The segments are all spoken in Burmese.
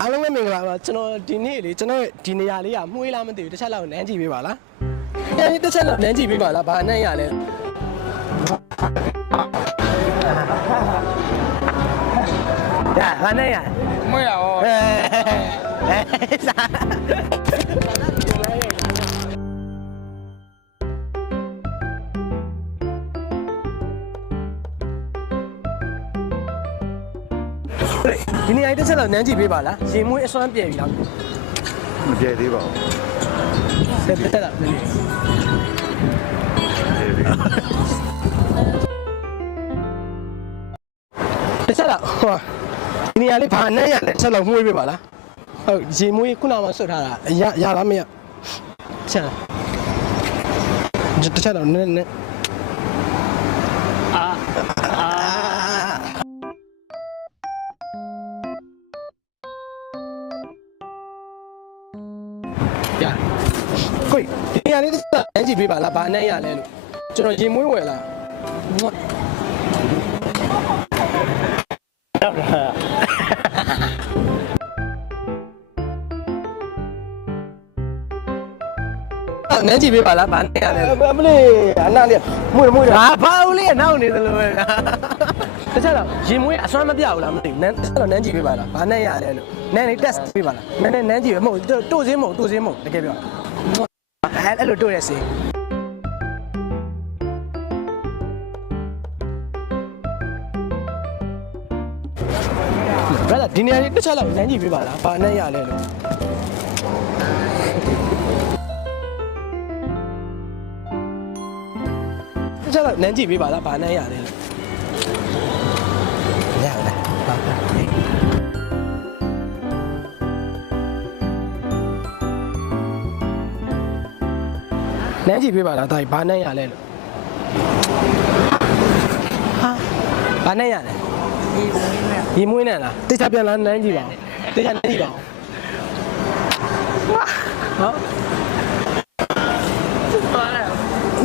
အားလုံးပဲမင်္ဂလာပါကျွန်တော်ဒီနေ့လေကျွန်တော်ဒီနေရာလေးကမှုေးလားမသိဘူးတစ်ချက်လောက်နန်းကြည့်ပေးပါလားတစ်ချက်လောက်နန်းကြည့်ပေးပါလားဘာအနှံ့ရလဲဒါဘာနဲ့ရမရရောဒီနေရာတစ်ချက်လောက်နန်းကြည့်ပေးပါလားရေမွေးအစွမ်းပြေပြီလားမပြေသေးပါဘူးတစ်ချက်လောက်နန်းကြည့်တစ်ချက်လောက်ဟောဒီနေရာလေးဘာနဲ့ရလဲတစ်ချက်လောက်မှုေးပေးပါလားဟုတ်ရေမွေးခုနကဆွတ်ထားတာရလားမရတစ်ချက်လောက်နည်းကိုဒီနေရာလေးတစ်ချက်နန်းကြည့်ပေးပါလားဘာနဲ့ရလဲလို့ကျွန်တော်ရေမွေးဝယ်လာနန်းကြည့်ပေးပါလားဘာနဲ့ရလဲမလေးအနာလေးမွေးဟာဘာဦးလေးနောက်နေသလိုပဲတစ်ချက်တော့ရင်မွေးအစွမ်းမပြဘူးလားမသိဘူးနန်းတစ်ချက်တော့နန်းကြည့်ပေးပါလားဘာနဲ့ရလဲလို့နန်းလေး test ပေးပါလားနန်းကြည့်ပဲမဟုတ်တို့စင်းမဟုတ်တကယ်ပြောအဲ့လိုတို့ရစီဘယ်လားဒီနေရာလေးတစ်ချက်လောက်နန်းကြည့်ပေးပါလားဘာနဲ့ရလဲလို့တစ်ချက်လောက်နန်းကြည့်ပေးပါလားဘာနဲ့ရလဲလို့ရတယ်ဘာလဲနန်းကြည့်ပေးပါလားဒါဘာနဲ့ရလဲလို့ဟာဘာနဲ့ရလဲရေမွေးနဲ့လားတိကျပြန်လာနန်းကြည့်ပါဦးတိကျနန်းကြည့်ပါဦးဟုတ်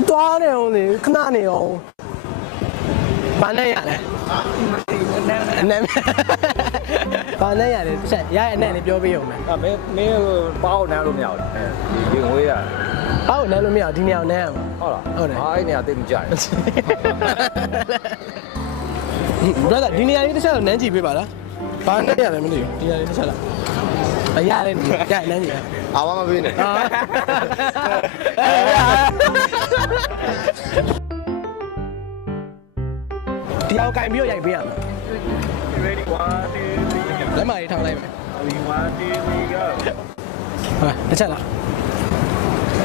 သွားတယ်ဦးလေခဏနေအောင်ဘာနဲ့ရလဲနန်းဘာနဲ့ရလဲတစ်ချက်ရရဲ့နဲ့လေးပြောပေးအောင်မယ်မင်းပေါင်းနန်းလို့မရဘူးဒီငွေရပေါက်နန်းလို့မရဒီနေရာနန်းဟုတ်လားဟုတ်တယ်အဲ့နေရာသိမကြိုက်brother ဒီနေရာလေးတစ်ချက်တော့နန်းကြည့်ပေးပါလားဘာနဲ့ရလဲမသိဘူးဒီနေရာလေးတစ်ချက်တော့မရတယ်နန်းကြည့်အာမပေးနဲ့ဒီအောင်ကင်ပြီးရိုက်ပေးရမယ် ready 1 2 3 လက်မလေးထောင်းလိုက်မယ် 1 2 3 go ဟာတစ်ချက်လား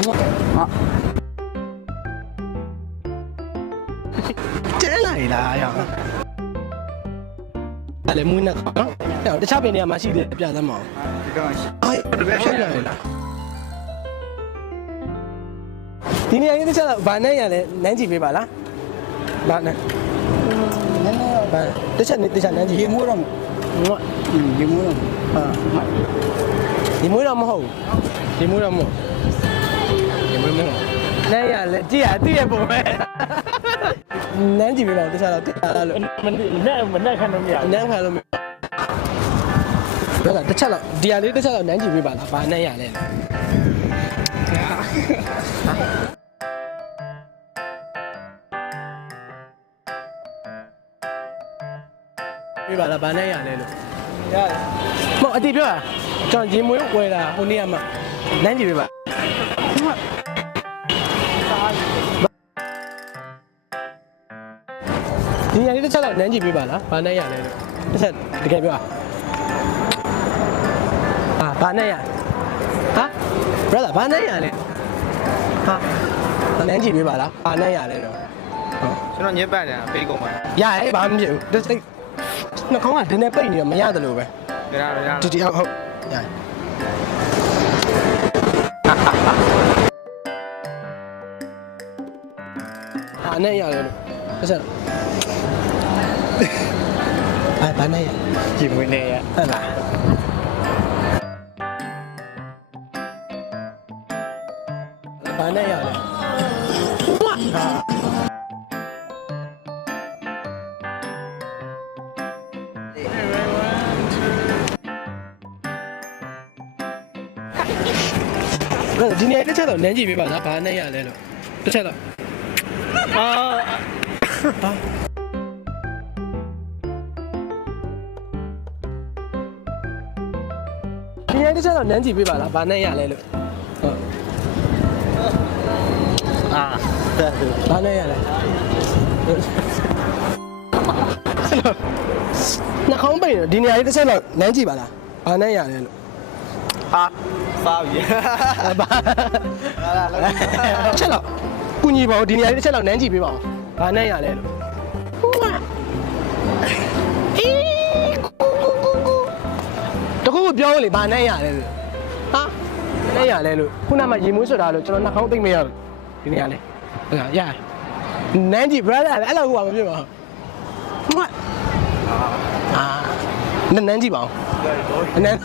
ဟာကျဲလိုက်လားရအောင်အဲ့လေမွေးနေနော်တခြားပင်တွေကမှရှိတယ်ပြသမ်းမအောင်ဒီကောင်ရှိအဲ့ဘယ်ဖြစ်လဲလားဒီနေရာကြီးတစ်ချက်တော့ဗာနဲ့ရလဲနန်းကြည့်ပေးပါလားဗာနဲ့ဗာတစ်ချက်နန်းကြည့်ရေမိုးတော့ရေမိုးတော့ဟာဒီမွေးတော့မဟုတ်ဒီမွေးတော့မဟုတ်ဒီမွေးမဟုတ်နဲ့ရလဲကြည့်ရသိရပုံပဲနန်းကြည့်ပေးပါတစ်ချက်တော့တိလာလို့မနဲ့ခံလို့မရနန်းခံလို့မရဘယ်ကတစ်ချက်တော့ဒီဟာလေးတစ်ချက်တော့နန်းကြည့်ပေးပါလားဘာနန်းရလဲပြပါလားဘာနဲ့ရလဲလို့ရတယ်မဟုတ်အတိပြောတာကျွန်တော်ရေမွေးဝယ်လာဟိုနေ့ကမှနန်းကြည့်ပေးပါဒီရလေးတစ်ချက်တော့နန်းကြည့်ပေးပါလားဘာနဲ့ရလဲလို့တစ်ချက်တကယ်ပြောဘာနဲ့ရဟာ brother ဘာနဲ့ရလဲဟာနန်းကြည့်ပေးပါလားဘာနဲ့ရလဲတော့ကျွန်တော်ညက်ပတ်တယ်ပေးကုန်ပါရရဲဘာမှမဖြစ်ဘူးနှခေါင်းကဒီနဲ့ပိတ်နေတော့မရတယ်လို့ပဲရဒီဟုတ်ရဘာနဲ့ရလဲလို့တစ်ချက်ဘာနဲ့ရကြည့်မွေးနေရဟုတ်လားဘာနဲ့ရလဲ ဒီနေရာတစ်ချက်တော့နန်းကြည့်ပေးပါလားဘာနဲ့ရလဲလို့တစ်ချက်တော့ဒီနေရာတစ်ချက်တော့နန်းကြည့်ပေးပါလားဘာနဲ့ရလဲလို့ဟုတ်ဘာနဲ့ရလဲနှာခေါင်းပိန်တော့ဒီနေရာလေးတစ်ချက်တော့နန်းကြည့်ပါလားဘာနဲ့ရလဲလို့စားပြီချက်တော့ကုညီပါဦးဒီနေရာလေးတစ်ချက်တော့နန်းကြည့်ပေးပါဦးဘာနဲ့ရလဲလို့တကူပြောလေဘာနဲ့ရလဲလို့ဟာနဲ့ရလဲလို့ခုနကရေမွေးဆွတာလို့ကျွန်တော်နှာခေါင်းသိမ့်မရဘူးဒီနေရာလေးဟုတ်လားရနန်းကြည့် brother အဲ့လိုဟိုပါမဖြစ်ပါဘူးနန်းကြည့်ပါဦးနန်း